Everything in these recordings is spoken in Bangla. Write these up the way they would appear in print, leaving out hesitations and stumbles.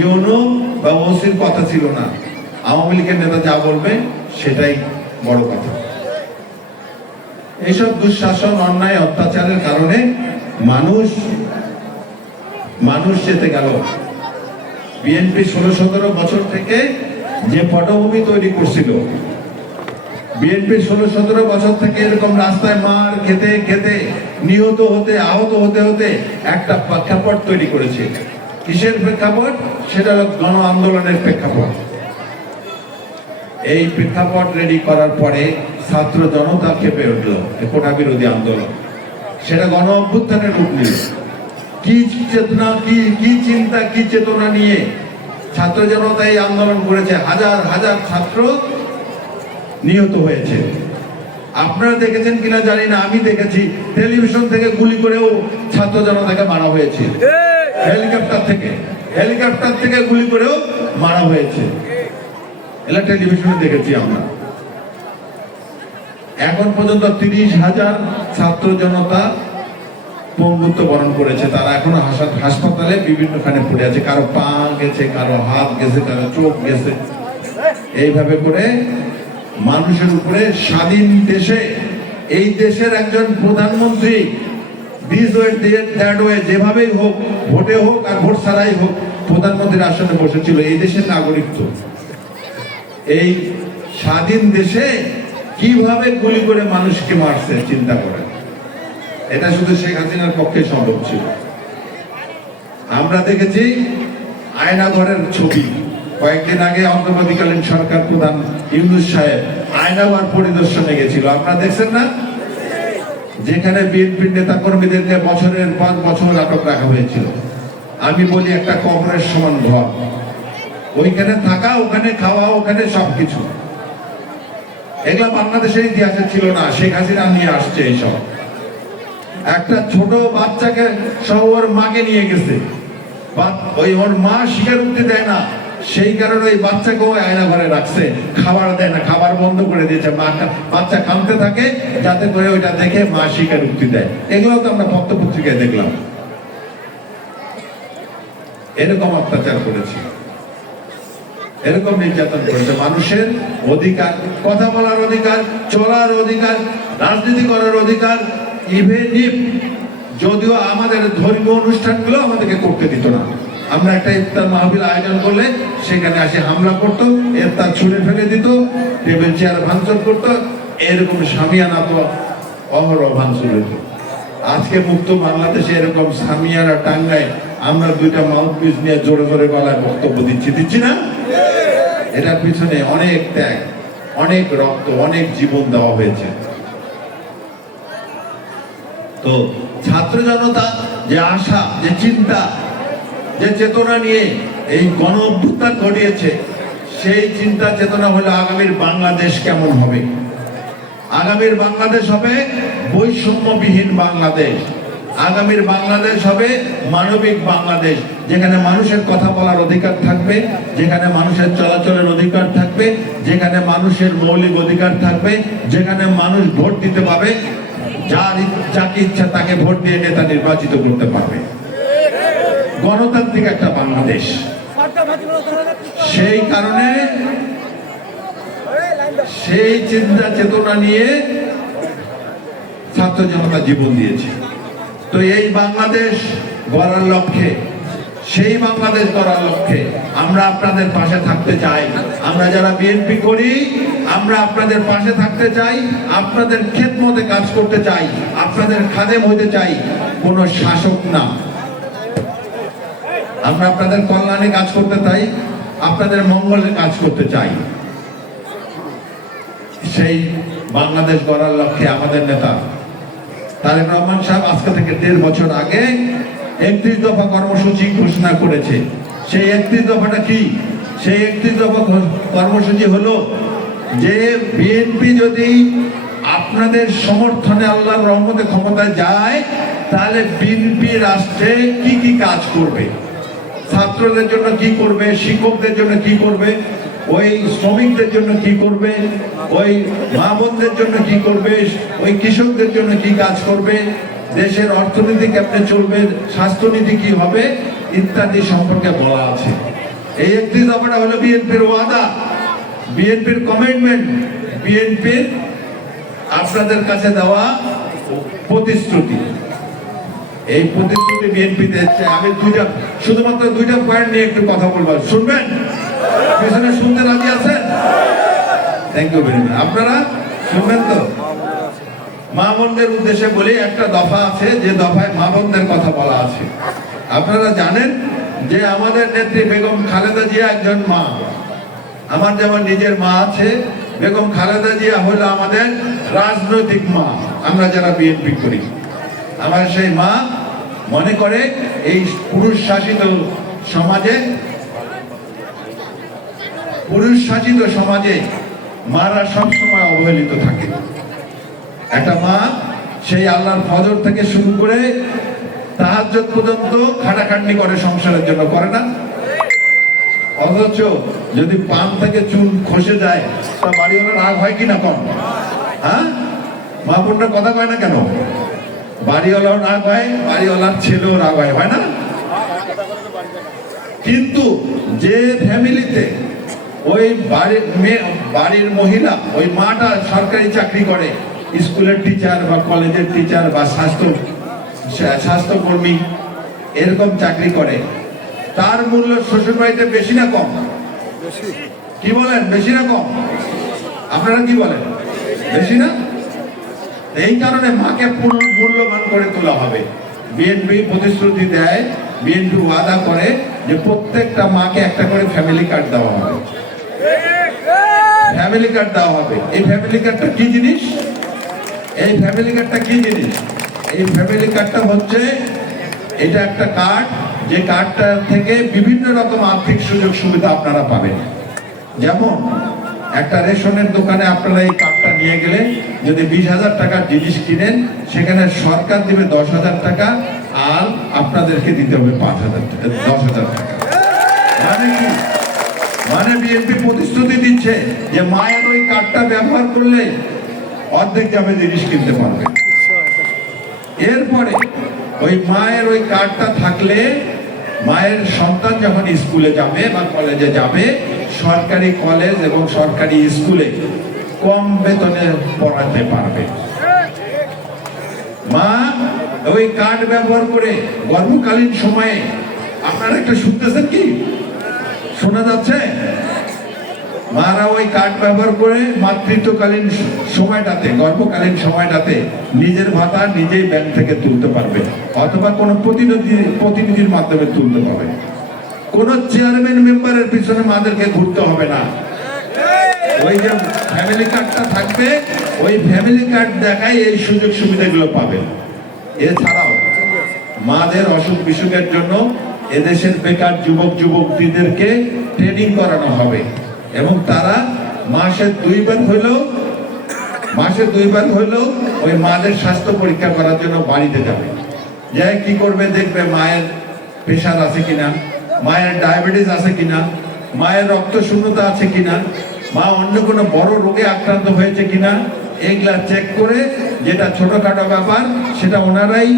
ইউনো বা ওসির কথা ছিল না, আওয়ামী লীগের নেতা যা বলবে সেটাই বড় কথা। এইসব দুঃশাসন, অন্যায়, অত্যাচারের কারণে মানুষ যেতে গেল। বিএনপি 16-17 বছর থেকে যে পটভূমি তৈরি করছিল, বিএনপি 16-17 বছর থেকে এরকম রাস্তায় মার খেতে খেতে নিহত হতে, আহত হতে হতে একটা প্রেক্ষাপট তৈরি করেছে। কিসের প্রেক্ষাপট? সেটা হলো গণ আন্দোলনের প্রেক্ষাপট। এই প্রেক্ষাপট রেডি করার পরে ছাত্র জনতা খেপে উঠল, কোটা বিরোধী আন্দোলন, সেটা গণ অভ্যুত্থানের রূপ নিল। কি চেতনা, কি চিন্তা, কি চেতনা নিয়ে ছাত্র জনতা এই আন্দোলন করেছে, হাজার হাজার ছাত্র নিহত হয়েছে। আপনারা দেখেছেন কিনা জানি না, আমি দেখেছি টেলিভিশন থেকে গুলি করেও ছাত্র জনতাকে মারা হয়েছে, হেলিকপ্টার থেকে গুলি করেও মারা হয়েছে, এটা টেলিভিশনে দেখেছি আমরা। এখন পর্যন্ত 30,000 ছাত্র জনতা পঙ্গুত্ব বরণ করেছে। তারা এখন হাসপাতালে বিভিন্নখানে পড়ে আছে, কারো পা গেছে, কারো হাত গেছে, কারো চোখ গেছে। এইভাবে করে মানুষের উপরে স্বাধীন দেশে, এই দেশের একজন প্রধানমন্ত্রী দিস ওয়ে দ্যাট ওয়ে, যেভাবেই হোক, ভোটে হোক আর ভোট ছাড়াই হোক, প্রধানমন্ত্রীর আসনে বসেছিল। এই দেশের নাগরিক তো, এই স্বাধীন দেশে কিভাবে গুলি করে মানুষকে মারছে চিন্তা করেন। এটা শুধু শেখ হাসিনার পক্ষে সম্ভব ছিল। আমরা দেখেছি আয়নাঘরের ছবি, কয়েকদিন আগে অন্তর্বর্তীকালীন সরকার প্রধান ইউনূস সাহেব আয়নাঘর পরিদর্শনে গেছিল, আপনারা দেখছেন না? যেখানে বিএনপির নেতা কর্মীদেরকে বছরের পর বছর আটক রাখা হয়েছিল। আমি বলি একটা কবরের সমান ঘর, ওইখানে থাকা, ওখানে খাওয়া, ওখানে সবকিছু। এগুলা বাংলাদেশের ইতিহাসে ছিল না, শেখ হাসিনা নিয়ে আসছে এইসব। একটা ছোট বাচ্চাকে সহ ওর মাকে নিয়ে গেছে, ওই ওর মা স্বীকারোক্তি দেয় না, সেই কারণে ওই বাচ্চাকেও আয়না ঘরে রাখছে, খাবার দেয় না, খাবার বন্ধ করে দিয়েছে। বাচ্চা কাঁদতে থাকে যাতে করে ওইটা দেখে মা স্বীকারোক্তি দেয়। এগুলো তো আমরা পত্রপত্রিকায় দেখলাম। এরকম অত্যাচার করেছে, এরকম নির্যাতন করেছে। মানুষের অধিকার, কথা বলার অধিকার, চলার অধিকার, রাজনীতি করার অধিকার, ইভেন ইফ যদিও আমাদের ধর্মীয় অনুষ্ঠানগুলো আমাদেরকে করতে দিত না। আমরা একটা ইফতার মাহফিল আয়োজন করলে সেখানে আসে হামলা করতো, ইফতার ছুঁড়ে ফেলে দিত, টেবিল চেয়ার ভাঙচুর করতো, এরকম সামিয়ানা তো অহরহ ভাঙচুর হতো। আজকে মুক্ত বাংলাদেশে এরকম সামিয়ানা টাঙ্গায় আমরা দুইটা মাউথপিস নিয়ে জোরে জোরে গলায় বক্তব্য দিচ্ছি না? এটার পিছনে অনেক ত্যাগ, অনেক রক্ত, অনেক জীবন দেওয়া হয়েছে। তো ছাত্র জনতা যে আশা, যে চিন্তা, যে চেতনা নিয়ে এই গণ অভ্যুত্থান ঘটিয়েছে, সেই চিন্তা চেতনা হলো আগামীর বাংলাদেশ কেমন হবে। আগামীর বাংলাদেশ হবে বৈষম্যবিহীন বাংলাদেশ। আগামীর বাংলাদেশ হবে মানবিক বাংলাদেশ, যেখানে মানুষের কথা বলার অধিকার থাকবে, যেখানে মানুষের চলাচলের অধিকার থাকবে, যেখানে মানুষের মৌলিক অধিকার থাকবে, যেখানে মানুষ ভোট দিতে পাবে, যাকে ইচ্ছা তাকে ভোট দিয়ে নেতা নির্বাচিত করতে পারবে। গণতান্ত্রিক একটা বাংলাদেশ। সেই কারণে সেই চিন্তা চেতনা নিয়ে ছাত্র জনতা জীবন দিয়েছে। তো এই বাংলাদেশ গড়ার লক্ষ্যে, সেই বাংলাদেশ গড়ার লক্ষ্যে আমরা আপনাদের পাশে থাকতে চাই। আমরা যারা বিএনপি করি, আমরা আপনাদের পাশে থাকতে চাই, আপনাদের খেদমতে কাজ করতে চাই, আপনাদের খাদেম হইতে চাই, কোনো শাসক না। আমরা আপনাদের কল্যাণে কাজ করতে চাই, আপনাদের মঙ্গলে কাজ করতে চাই। সেই বাংলাদেশ গড়ার লক্ষ্যে আমাদের নেতা তারেক রহমান সাহেব আজকে থেকে 1.5 বছর আগে 31 দফা কর্মসূচি ঘোষণা করেছে। সেই 31 দফাটা কি? সেই 31 দফা কর্মসূচি হলো যে বিএনপি যদি আপনাদের সমর্থনে আল্লাহর রহমতে ক্ষমতায় যায়, তাহলে বিএনপি রাষ্ট্রে কি কি কাজ করবে, ছাত্রদের জন্য কি করবে, শিক্ষকদের জন্য কি করবে, ওই শ্রমিকদের জন্য কি করবে, ওই মা বোনদের জন্য কি করবে, ওই কৃষকদের জন্য কি কাজ করবে, দেশের অর্থনীতি কেমনে চলবে, স্বাস্থ্যনীতি কি হবে, ইত্যাদি সম্পর্কে বলা আছে। এই 31 দফাটা হলো বিএনপির ওয়াদা, বিএনপির কমিটমেন্ট, বিএনপির আপনাদের কাছে দেওয়া প্রতিশ্রুতি। এই প্রতিশ্রুতি বিএনপি দিচ্ছে। আমি শুধুমাত্র দুইটা পয়েন্ট নিয়ে একটু কথা বলবো, শুনবেন? পিছনে শুনতে রাজি আছেন? Thank you very much. আপনারা শুনবেন তো? মা বোনদের উদ্দেশ্যে বলি, একটা দফা আছে যে দফায় মা বোনদের কথা বলা আছে। আপনারা জানেন যে আমাদের নেত্রী বেগম খালেদা জিয়া একজন মা। আমার যেমন নিজের মা আছে, বেগম খালেদা জিয়া হলো আমাদের রাজনৈতিক মা। আমরা যারা বিএনপি করি, আমার সেই মা মনে করে এই পুরুষ শাসিত সমাজে মারা সবসময় অবহেলিত থাকে। একটা মা সেই আল্লাহর ফজর থেকে শুরু করে তাহাজ্জুদ পর্যন্ত খাটাখাটনি করে সংসারের জন্য, করে না? অথচ যদি পান থেকে চুল খসে যায় তা বাড়িওয়ালা রাগ হয় কিনা কম? হ্যাঁ, মা বোনরা কথা কয় না কেন? বাড়িওয়ালাও রাগ হয়, বাড়িওয়ালার ছেলেও রাগ হয়, হয় না? কিন্তু যে ফ্যামিলিতে ওই বাড়ির মহিলা, ওই মাটা সরকারি চাকরি করে, স্কুলের টিচার বা কলেজের টিচার বা স্বাস্থ্যকর্মী এরকম চাকরি করে, তার মূল্য শ্বশুর বাড়িতে বেশি না কম? কি বলেন, বেশি না কম? আপনারা কি বলেন, বেশি না? এই কারণে মাকে মূল্যবান করে তোলা হবে। বিএনপি প্রতিশ্রুতি দেয়, বিএনপি ওয়াদা করে যে প্রত্যেকটা মাকে একটা করে ফ্যামিলি কার্ড দেওয়া হবে। ফ্যামিলি কার্ড দেওয়া হবে। এই ফ্যামিলি কার্ডটা কি জিনিস? এই ফ্যামিলি কার্ডটা কি জিনিস? এই ফ্যামিলি কার্ডটা হচ্ছে, এটা একটা কার্ড, যে কার্ডটা থেকে বিভিন্ন রকম আর্থিক সুযোগ সুবিধা আপনারা পাবেন। যেমন একটা রেশনের দোকানে আপনারা এই কার্ডটা নিয়ে গেলে যদি 20,000 টাকার জিনিস কিনেন, সেখানে সরকার দিবে 10,000 টাকা, আর আপনাদেরকে দিতে হবে 10,000 টাকা। মানে কি? মানে বিএনপি প্রতিশ্রুতি দিচ্ছে যে মায়ের ওই কার্ডটা ব্যবহার করলে অর্ধেক দামে জিনিস কিনতে পারবে। এরপরে ওই মায়ের ওই কার্ডটা থাকলে মায়ের সন্তান যখন স্কুলে যাবে বা কলেজে যাবে, সরকারি কলেজ এবং সরকারি স্কুলে কম বেতনে পড়াতে পারবে। মা ওই কার্ড ব্যবহার করে গর্ভকালীন সময়ে, আপনারা একটু শুনতেছেন কি? শোনা যাচ্ছে? মারা ওই কার্ড ব্যবহার করে মাতৃত্বকালীন সময়টাতে, গর্ভকালীন সময়টাতে নিজের ভাতা নিজেই ব্যাংক থেকে তুলতে পারবে, অথবা কোনো প্রতিনিধির মাধ্যমে তুলতে পারবে। কোন চেয়ারম্যান মেম্বারের পিছনে মাদেরকে ঘুরতে হবে না। ওই যে ফ্যামিলি কার্ডটা থাকবে, ওই ফ্যামিলি কার্ড দেখাই এই সুযোগ সুবিধাগুলো পাবে। এছাড়াও মাদের অসুখ বিসুখের জন্য এদেশের বেকার যুবক যুবতীদেরকে ট্রেনিং করানো হবে, এবং তারা মাসে দুইবার হইলেও ওই মাদের স্বাস্থ্য পরীক্ষা করার জন্য বাড়িতে যাবে। যাই কি করবে, দেখবে মায়ের প্রেশার আছে কিনা, মায়ের ডায়াবেটিস আছে কিনা, মায়ের রক্ত শূন্যতা আছে কিনা, মা অন্য কোনো বড় রোগে আক্রান্ত হয়েছে কিনা, এইগুলা চেক করে, যেটা ছোটখাটো ব্যাপার সেটা ওনারাই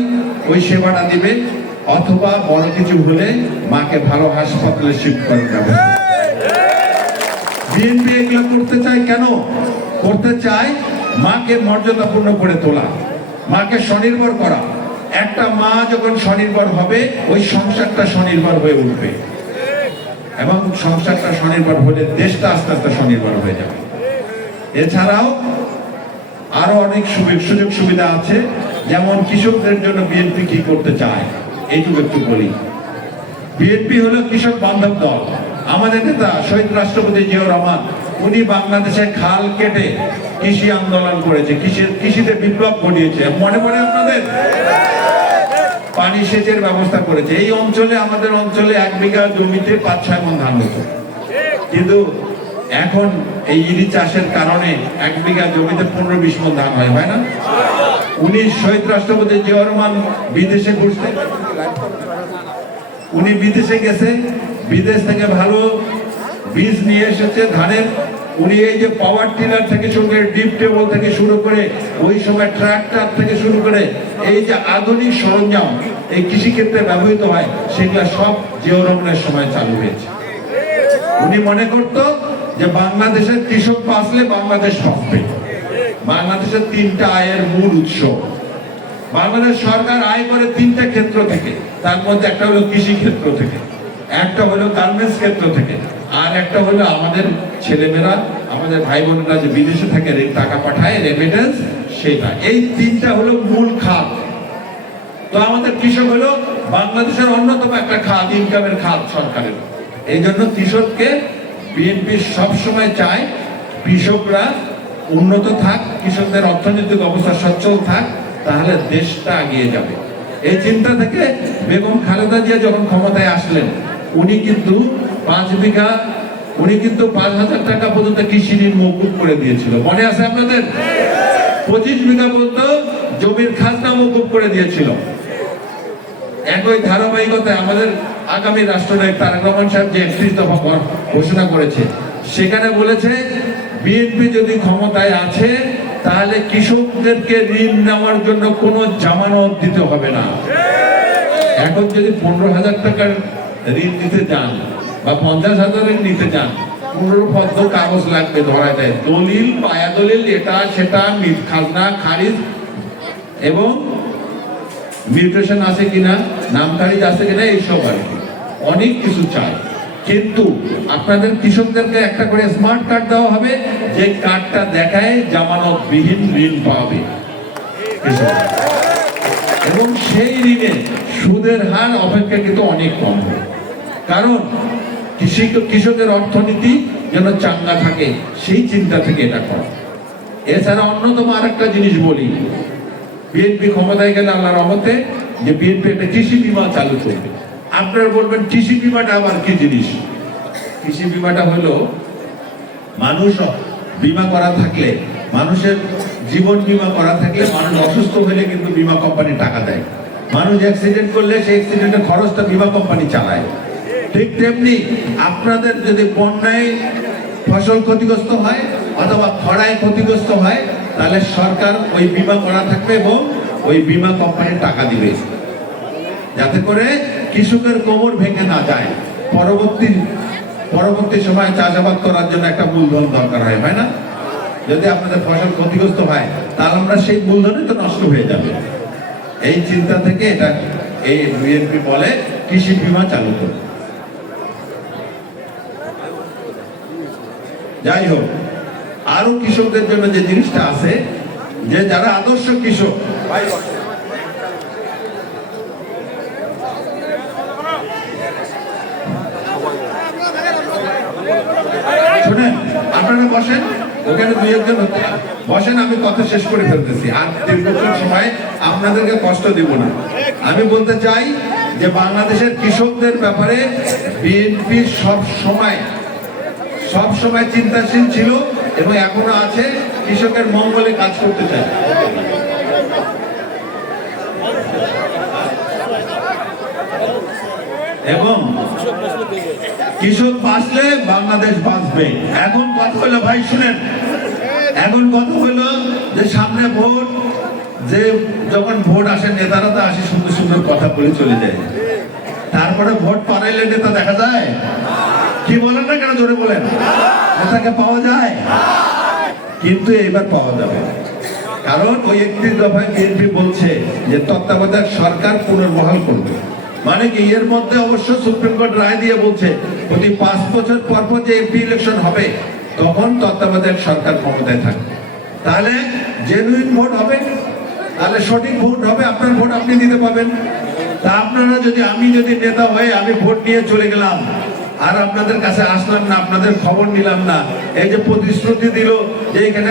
ওই সেবাটা দিবে, অথবা বড় কিছু হলে মাকে ভালো হাসপাতালে শিফট করে যাবে। বিএনপি এগুলো করতে চায় কেন? করতে চায় মাকে মর্যাদাপূর্ণ করে তোলা, মাকে স্বনির্ভর করা। একটা মা যখন স্বনির্ভর হবে, ওই সংসারটা স্বনির্ভর হয়ে উঠবে, এবং সংসারটা স্বনির্ভর হলে দেশটা আস্তে আস্তে স্বনির্ভর হয়ে যাবে। এছাড়াও আরো অনেক সুযোগ সুবিধা আছে, যেমন কৃষকদের জন্য বিএনপি কি করতে চায় এইটুকু একটু বলি। বিএনপি হলো কৃষক বান্ধব দল। আমাদের নেতা শহীদ রাষ্ট্রপতি জিয়াউর রহমান, উনি বাংলাদেশে খাল কেটে কৃষি আন্দোলন করেছে, কৃষিতে বিপ্লব ঘটিয়েছে। মনে পড়ে আপনাদের? পানি সেচের ব্যবস্থা করেছে। এই অঞ্চলে, আমাদের অঞ্চলে 1 বিঘা জমিতে 5-6 মণ ধান হতো, কিন্তু এখন এই ইরি চাষের কারণে 1 বিঘা জমিতে 15-20 মণ ধান হয় না? উনি শহীদ রাষ্ট্রপতি জিয়াউর রহমান বিদেশে ঘুরতেন, উনি বিদেশে গেছে, বিদেশ থেকে ভালো বীজ নিয়ে এসেছে ধানের, উনি এই যে পাওয়ার টিলার থেকে শুরু করে ডিপ টেবল থেকে শুরু করে ওই সময় ট্রাক্টর থেকে শুরু করে এই যে আধুনিক সরঞ্জাম এই কৃষি ক্ষেত্রে ব্যবহৃত হয় সেগুলো সব জিয়াউর রহমানের সময় চালু হয়েছে। উনি মনে করত যে বাংলাদেশের কৃষক বাঁচলে বাংলাদেশ বাঁচবে। বাংলাদেশের তিনটা আয়ের মূল উৎস। বাংলাদেশ সরকার আয় করে তিনটা ক্ষেত্র থেকে, তার মধ্যে একটা হলো কৃষি ক্ষেত্র থেকে, একটা হলো গার্মেন্টস ক্ষেত্র থেকে, আর একটা হলো আমাদের ছেলেমেয়েরা আমাদের ভাই বোনেরা যে বিদেশে থাকে টাকা পাঠায় রেমিটেন্স, সেটা। এই তিনটা হলো মূল খাত। তো আমাদের কৃষক হলো বাংলাদেশের অন্যতম একটা খাত, ইনকামের খাত সরকারের। এই জন্য কৃষককে বিএনপি সবসময় চায় কৃষকরা উন্নত থাক, কৃষকদের অর্থনৈতিক অবস্থা সচ্ছল থাক, তাহলে দেশটা এগিয়ে যাবে। এই চিন্তা থেকে বেগম খালেদা জিয়া যখন ক্ষমতায় আসলেন উনি কিন্তু 5,000 টাকা পর্যন্ত কৃষি ঋণ মওকুফ করে দিয়েছিল। মনে আছে আপনাদের? 25 বিঘা পর্যন্ত জমির খাজনা মওকুফ করে দিয়েছিল। একই ধারাবাহিকতায় আমাদের আগামী রাষ্ট্রনায়ক তারেক রহমান সাহেব যে 31 দফা ঘোষণা করেছে, সেখানে বলেছে বিএনপি যদি ক্ষমতায় আছে তাহলে কৃষকদেরকে ঋণ নেওয়ার জন্য কোনো জামানত দিতে হবে না। এখন যদি 15,000 টাকার ঋণ নিতে চান বা 50,000 নিতে চান, 15 পদ্ম কাগজ লাগবে, ধরা যায় দলিল, পায়া দলিল, এটা সেটা, খাজনা খারিজ এবং মিউটেশন আছে কিনা, নাম খারিজ আছে কিনা, এইসব আর কি অনেক কিছু চাই। কিন্তু আপনাদের কৃষকদেরকে একটা করে স্মার্ট কার্ড দেওয়া হবে, যে কার্ডটা দেখায় জামানতবিহীন ঋণ পাবে এবং সেই ঋণে সুদের হার অপেক্ষাকৃত অনেক কম হবে। কারণ কৃষকের অর্থনীতি যেন চাঙ্গা থাকে, সেই চিন্তা থেকে এটা করা। এছাড়া অন্যতম আরেকটা জিনিস বলি, বিএনপি ক্ষমতায় গেলে আল্লাহর রহমতে যে বিএনপি একটা কৃষি বীমা চালু করবে। আপনারা বলবেন কৃষি বীমাটা আবার কি জিনিস? কৃষি বীমাটা হলো মানুষ বীমা করা থাকলে, মানুষের জীবন বীমা করা থাকলে, মানুষ অসুস্থ হলে কিন্তু বীমা কোম্পানি টাকা দেয়। মানুষ অ্যাক্সিডেন্ট করলে সেই অ্যাক্সিডেন্টের খরচটা বীমা কোম্পানি চালায়। ঠিক তেমনি আপনাদের যদি বন্যায় ফসল ক্ষতিগ্রস্ত হয় অথবা খরায় ক্ষতিগ্রস্ত হয়, তাহলে সরকার ওই বীমা করা থাকবে এবং ওই বীমা কোম্পানি টাকা দিবে, যাতে করে কৃষকের কোমর ভেঙে না যায়। পরবর্তী সময় চাষাবাদ করার জন্য একটা মূলধন দরকার হয় না? যদি আপনাদের ফসল ক্ষতিগ্রস্ত হয় তাহলে আমরা সেই মূলধনই তো নষ্ট হয়ে যাবে। এই চিন্তা থেকে এটা এই বিএনপি বলে কৃষি বীমা চালু করবে। যাই হোক, আরো কৃষকদের জন্য যে জিনিসটা আছে, যে যারা আদর্শ কৃষক, শুনেন, আপনারা বসেন, ওখানে 2-1 জন বসেন, আমি কথা শেষ করে ফেলতেছি, আর দীর্ঘক্ষণ সময় আপনাদেরকে কষ্ট দিব না। আমি বলতে চাই যে বাংলাদেশের কৃষকদের ব্যাপারে বিএনপি সব সময় চিন্তাশীল ছিল এবং এখনো আছে, কৃষকের মঙ্গলে কাজ করতে চায়। এবং কৃষক বাঁচলে বাংলাদেশ বাঁচবে। এখন কথা হলো, ভাই শুনেন, এখন কথা হলো যে সামনে ভোট, যে যখন ভোট আসে নেতারা তো আসে সুন্দর সুন্দর কথা বলে চলে যায়, তারপরে ভোট পারাইলে নেতা দেখা যায়? কি বলেন না কেন, জোরে বলেন, নেতাকে পাওয়া যায়? কিন্তু এবার পাওয়া যাবে, কারণ ওই 31 দফায় বিএনপি বলছে যে তত্ত্বাবধায়ক সরকার পুনর্বহাল করবে। মানে কি, এর মধ্যে অবশ্য সুপ্রিম কোর্ট রায় দিয়ে বলছে প্রতি 5 বছর পর পর যে এমপি ইলেকশন হবে তখন তত্ত্বাবধায়ক সরকার ক্ষমতায় থাকবে। তাহলে জেনুইন ভোট হবে, তাহলে সঠিক ভোট হবে, আপনার ভোট আপনি দিতে পাবেন। তা আপনারা যদি, আমি যদি নেতা হয়ে আমি ভোট নিয়ে চলে গেলাম আর আপনাদের কাছে আসলাম না, আপনাদের খবর নিলাম না, এই যে প্রতিশ্রুতি দিল যে এখানে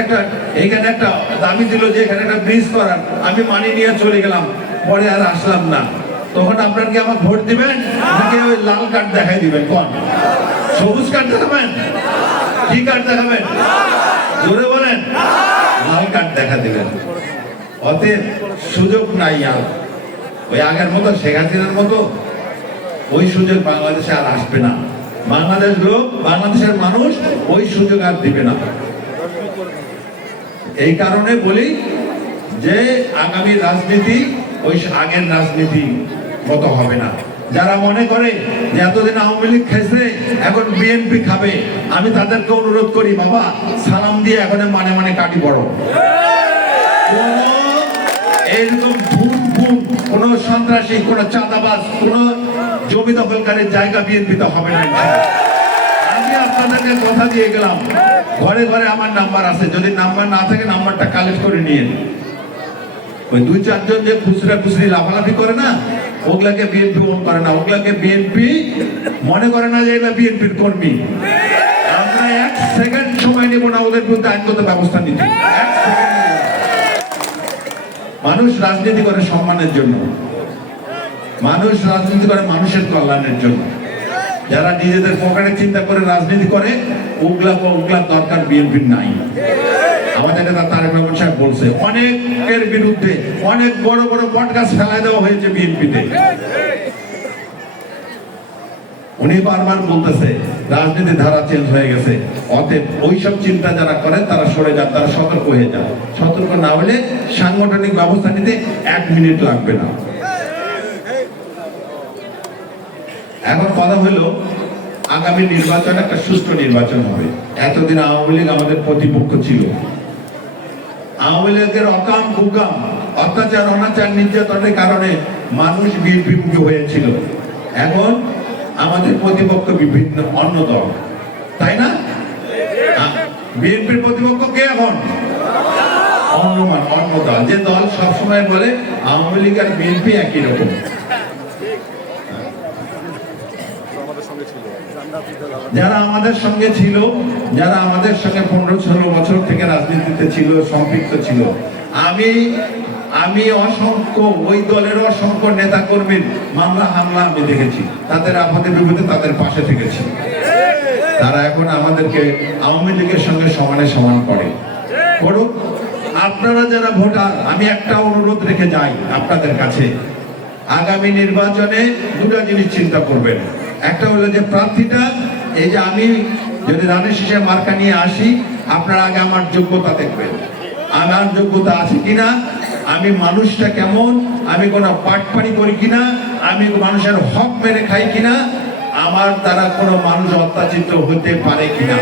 একটা দাবি দিল যে এখানে একটা ব্রিজ করার, আমি মানি নিয়ে চলে গেলাম, পরে আর আসলাম না, তখন আপনার কি আমার ভোট দিবেন নাকি ওই লাল কার্ড দেখাই দিবেন? কোন সবুজ কার্ড দেখাবেন? কি কার্ড দেখাবেন? জোরে বলেন, লাল কার্ড দেখা দিবেন। অতএব সুযোগ নাই আর ওই আগের মতো, শেখ হাসিনার মতো ওই সুযোগ বাংলাদেশে আর আসবে না। বাংলাদেশের মানুষ ওই সুযোগ আর দিবে না। এই কারণে বলি যে আগামী রাজনীতি ওই আগের রাজনীতি মতো হবে না। যারা মনে করে যে এতদিন আওয়ামী লীগ খেয়েছে এখন বিএনপি খাবে, আমি তাদেরকে অনুরোধ করি, বাবা সালাম দিয়ে এখন মানে মানে কাটি পড়ো। এরকম কোন সন্ত্রাসী, কোন চাঁদাবাজ, কোন জমি দখলকারীর জায়গা বিএনপিতে হবে না। আমি আপনাদেরকে কথা দিয়ে গেলাম, ঘরে ঘরে আমার নাম্বার আছে, যদি নাম্বার না থাকে নাম্বারটা কালেক্ট করে নিয়ে, ওই 2-4 জন যে খুচরা খুচরি লাফালাফি করে না, ওগুলাকে বিএনপি ওন করে না, ওগুলাকে বিএনপি মনে করে না যে এগুলা বিএনপির কর্মী। আমরা 1 সেকেন্ড সময় নেব না ওদের বিরুদ্ধে আইনগত ব্যবস্থা নিতে। মানুষ রাজনীতি করে সম্মানের জন্য, মানুষ রাজনীতি করে মানুষের কল্যাণের জন্য। যারা নিজেদের পকেটে চিন্তা করে রাজনীতি করে ওগুলা দরকার বিএনপির নাই। আমাদের নেতা তারেক রহমান সাহেব বলছে অনেকের বিরুদ্ধে অনেক বড় বড় বটগাছ ফেলাই দেওয়া হয়েছে বিএনপিতে। উনি বারবার বলতেছে রাজনীতি ধারা চেঞ্জ হয়ে গেছে, অতএব ওইসব চিন্তা যারা করেন তারা সরে যান, তারা সতর্ক হয়ে যান। সতর্ক না হলে সাংগঠনিক ব্যবস্থা নিতে 1 মিনিট লাগবে না। এখন কথা হলো আগামী নির্বাচন একটা সুষ্ঠু নির্বাচন হবে। এতদিন আওয়ামী লীগ আমাদের প্রতিপক্ষ ছিল, আওয়ামী লীগের অকাম কুকাম অত্যাচার অনাচার নির্যাতনের কারণে মানুষ বিমুখী হয়েছিল। এখন আমাদের প্রতিপক্ষ বিভিন্ন অন্য দল, তাই না? বিএনপির প্রতিপক্ষ কে এখন? অন্য দল, যে দল সবসময় বলে আওয়ামী লীগ আর বিএনপি একই রকম। যারা আমাদের সঙ্গে ছিল, যারা আমাদের সঙ্গে 15-16 বছর থেকে রাজনীতিতে ছিল, সম্পৃক্ত ছিল, আমি অসংখ্য ওই দলের অসংখ্য নেতা কর্মীর মামলা হামলা আমি দেখেছি, তাদের আপদে বিপদে তাদের পাশে থেকেছি। তারা এখন আমাদেরকে আওয়ামী লীগের সঙ্গে সমানে সমান করে করুক। আপনারা যারা ভোটার, আমি একটা অনুরোধ রেখে যাই আপনাদের কাছে, আগামী নির্বাচনে 2টা জিনিস চিন্তা করবেন। একটা হলো যে প্রার্থীটা, এই যে আমি যদি ধানের শীষে মার্কা নিয়ে আসি, আপনারা আগে আমার যোগ্যতা দেখবেন, আমার যোগ্যতা আছে কিনা, আমি মানুষটা কেমন, আমি কোনো পাটপাড়ি করি কিনা, আমি মানুষের হক মেরে খাই কিনা, আমার দ্বারা কোনো মানুষ অত্যাচিত হতে পারে কিনা,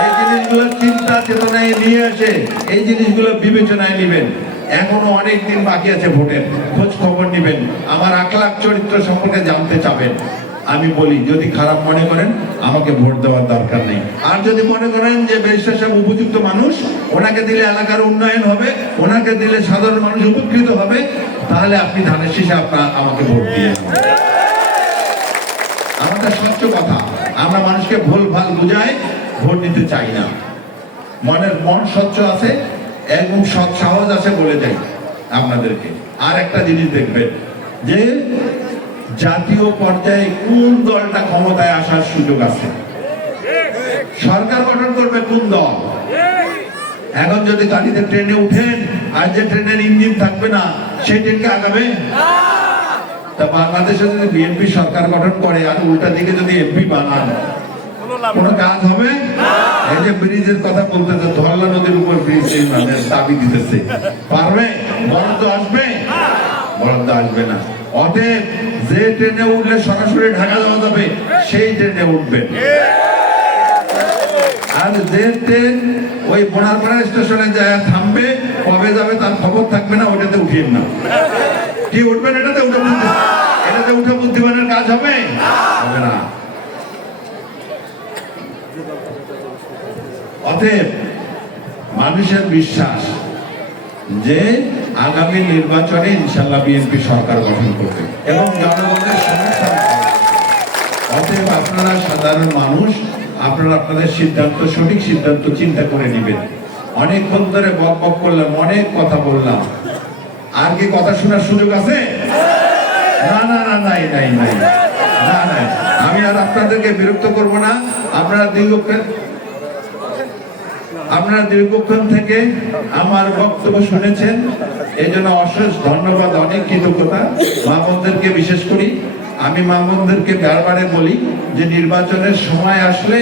এই জিনিসগুলো চিন্তা চেতনায় নিয়ে আসে, এই জিনিসগুলো বিবেচনায় নেবেন। এখনো অনেক দিন বাকি আছে ভোটের, খোঁজ খবর নেবেন, আমার আখলাক চরিত্র সম্পর্কে জানতে চাবেন। আমি বলি যদি খারাপ মনে করেন আমাকে ভোট দেওয়ার দরকার নেই, আর যদি মনে করেন যে ব্যারিস্টার সাহেব উপযুক্ত মানুষ, ওনাকে দিলে এলাকার উন্নয়ন হবে, ওনাকে দিলে সাধারণ মানুষ উপকৃত হবে, তাহলে আপনি ধানের শীষে আমাকে ভোট দিয়ে। আমাদের স্বচ্ছ কথা, আমরা মানুষকে ভুল ভাল বুঝাই ভোট দিতে চাই না। মন স্বচ্ছ আছে এবং সৎ সাহস আছে বলে যাই আপনাদেরকে। আর একটা জিনিস দেখবেন যে জাতীয় পর্যায়ে কোন দলটা ক্ষমতায় আসার সুযোগ আছে, সরকার গঠন করবে কোন দল। এখন যদি গাড়িতে ট্রেনে উঠেন আর যে ট্রেনের ইঞ্জিন থাকবে না, সেই ট্রেনকে আগাবে? তা বাংলাদেশে যদি বিএনপি সরকার গঠন করে আর উল্টা দিকে যদি এমপি বানান, কোনো কাজ হবে? এই যে ব্রিজের কথা বলতেছে, ধরলা নদীর উপর ব্রিজ দাবি দিতেছে, পারবে? বরাদ্দ আসবে? বরাদ্দ আসবে না। অতএব যে ট্রেনে উঠলে সরাসরি ঢাকা যাওয়া যাবে সেই ট্রেনে উঠবেন, আর যে ট্রেন ওই বোনারপাড়া স্টেশনে যায় থামবে, কবে যাবে তার খবর থাকবে না, ওটাতে উঠিয়ে না। কি উঠবেন? এটাতে উঠে বুদ্ধিমানের কাজ হবে? হবে না। অতএব মানুষের বিশ্বাস যে আগামী নির্বাচনে ইনশাআল্লাহ বিএনপি সরকার গঠন করবে এবং জনগণের সমর্থন। অতএব আপনারা সাধারণ মানুষ, আপনারা আপনাদের সিদ্ধান্ত, সঠিক সিদ্ধান্ত চিন্তা করে নেবেন। অনেকক্ষণ ধরে বক বক করলাম, অনেক কথা বললাম, আর কি কথা শোনার সুযোগ আছে? না না না, নাই নাই নাই, না নাই, আমি আর আপনাদেরকে বিরক্ত করব না। আপনারা দীর্ঘক্ষণ থেকে আমার বক্তব্য শুনেছেন, এই জন্য অশেষ ধন্যবাদ, অনেক কৃতজ্ঞতা। মা বোনদেরকে বিশেষ করি আমি মা বোনদেরকে বারবারে বলি যে নির্বাচনের সময় আসলে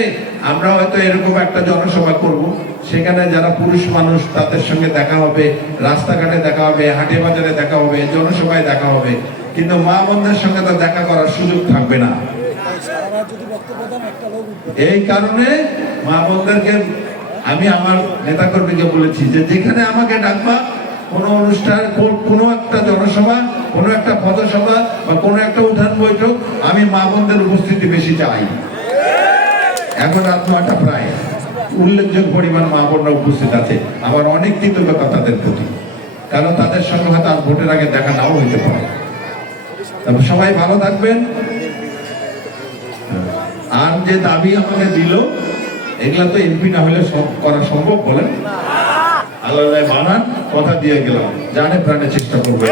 আমরা হয়তো এরকম একটা জনসভা করব, সেখানে যারা পুরুষ মানুষ তাদের সঙ্গে দেখা হবে, রাস্তাঘাটে দেখা হবে, হাটে বাজারে দেখা হবে, জনসভায় দেখা হবে, কিন্তু মা বোনদের সঙ্গে তো দেখা করার সুযোগ থাকবে না। এই কারণে মা বোনদেরকে আমি আমার নেতাকর্মীকে বলেছি যে যেখানে আমাকে ডাকবা, কোনো অনুষ্ঠান, কোনো একটা জনসভা, কোনো একটা পথসভা বা কোনো একটা উঠান বৈঠক, আমি মা বোনদের উপস্থিতি বেশি চাই। এখন রাত 9টা প্রায়, উল্লেখযোগ্য পরিমাণ মা বোনরা উপস্থিত আছে। আমার অনেক কৃতজ্ঞতা তাদের প্রতি, কারণ তাদের সঙ্গে হয়তো আর ভোটের আগে দেখা নাও হইতে পারে। তবে সবাই ভালো থাকবেন। আর যে দাবি আমাকে দিল, এগুলা তো এমপি না হলে সব করা সম্ভব বলেন? আল্লাহ বানান, কথা দিয়ে গেলাম, জানে প্রাণে চেষ্টা করবো।